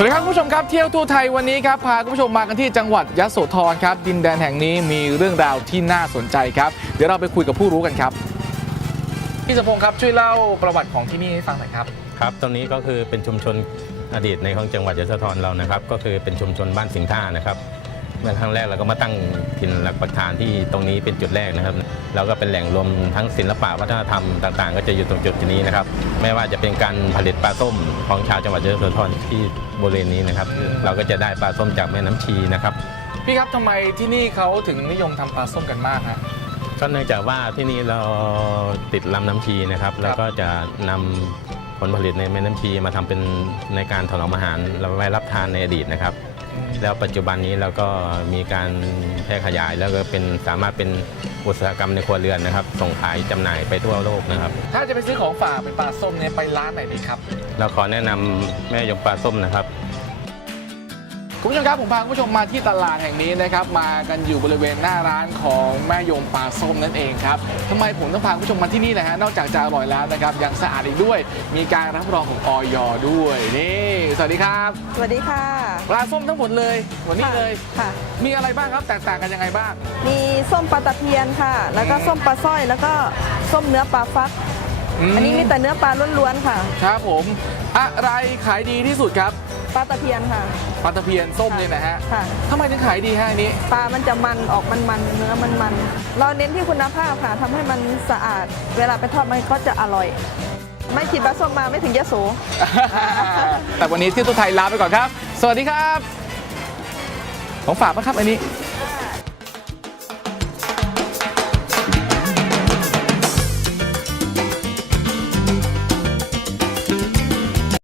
สวัสดีครับผู้ชมครับเที่ยวทั่วไทยวันนี้ครับพาคุณผู้ชมมากันที่จังหวัดยะโสธรครับ ดินแดนแห่งนี้มีเรื่องราวที่น่าสนใจครับ เดี๋ยวเราไปคุยกับผู้รู้กันครับพี่สมพงศ์ครับช่วยเล่าประวัติของที่นี่ให้ฟังหน่อยครับ ครับ ตรงนี้ก็คือเป็นชุมชนอดีตในของจังหวัดยะโสธรเรานะครับ ก็คือเป็นชุมชนบ้านสิงห์ท่านะครับ เมื่อครั้งแรกเราก็มาตั้งถิ่นหลักปักฐานที่ตรงนี้เป็นจุดแรกนะครับเราก็เป็นแหล่งรวมทั้งศิลปะวัฒนธรรมต่างๆ ก็จะอยู่ตรงจุดนี้นะครับ ไม่ว่าจะเป็นการผลิตปลาส้มของชาวจังหวัดยโสธรที่บริเวณนี้นะครับ เราก็จะได้ปลาส้มจากแม่น้ำชีนะครับ พี่ครับทำไมที่นี่เขาถึงนิยมทำปลาส้มกันมากฮะก็เนื่องจากว่าที่นี่เราติดลำน้ำชีนะครับ แล้วก็จะนำผลผลิตในแม่น้ำชีมาทำเป็นในการถนอมอาหารเราไว้รับทานในอดีตนะครับ แล้วปัจจุบันนี้เราก็มีการแพร่ขยายแล้วก็เป็นสามารถเป็นอุตสาหกรรมในครัวเรือนนะครับ ส่งขายจำหน่ายไปทั่วโลกนะครับ ถ้าจะไปซื้อของฝากเป็นปลาส้มเนี่ยไปร้านไหนดีครับ เราขอแนะนำแม่ยงปลาส้มนะครับ คุณผู้ชมครับผมพาคุณผู้ชมมาที่ตลาดแห่งนี้นะครับมากันอยู่บริเวณหน้าร้านของแม่โยมปลาส้มนั่นเองครับทำไมผมต้องพาคุณผู้ชมมาที่นี่นะฮะนอกจากจะอร่อยแล้วนะครับยังสะอาดอีกด้วย มีการรับรองของออยด้วยนี่สวัสดีครับสวัสดีค่ะ ปลาส้มทั้งหมดเลยวันนี้เลยค่ะ มีอะไรบ้างครับแตกต่างกันยังไงบ้าง มีส้มปลาตะเพียนค่ะ แล้วก็ส้มปลาสร้อย แล้วก็ส้มเนื้อปลาฟักมอันนี้มีแต่เนื้อปลาล้วนๆค่ะ ครับผม อะไรขายดีที่สุดครับ ปลาตะเพียนค่ะ ปลาตะเพียนส้มเนี่ยนะฮะค่ะ ทำไมถึงขายดีฮะอันนี้ ปลามันจะมันออกมันๆเนื้อมันมันๆเราเน้นที่คุณภาพค่ะทำให้มันสะอาด เวลาไปทอดมันก็จะอร่อย ไม่ขีดปลาส้มมาไม่ถึงยะโส แต่วันนี้ที่ตุไทยลาไปก่อนครับ สวัสดีครับ ของฝากปะครับอันนี้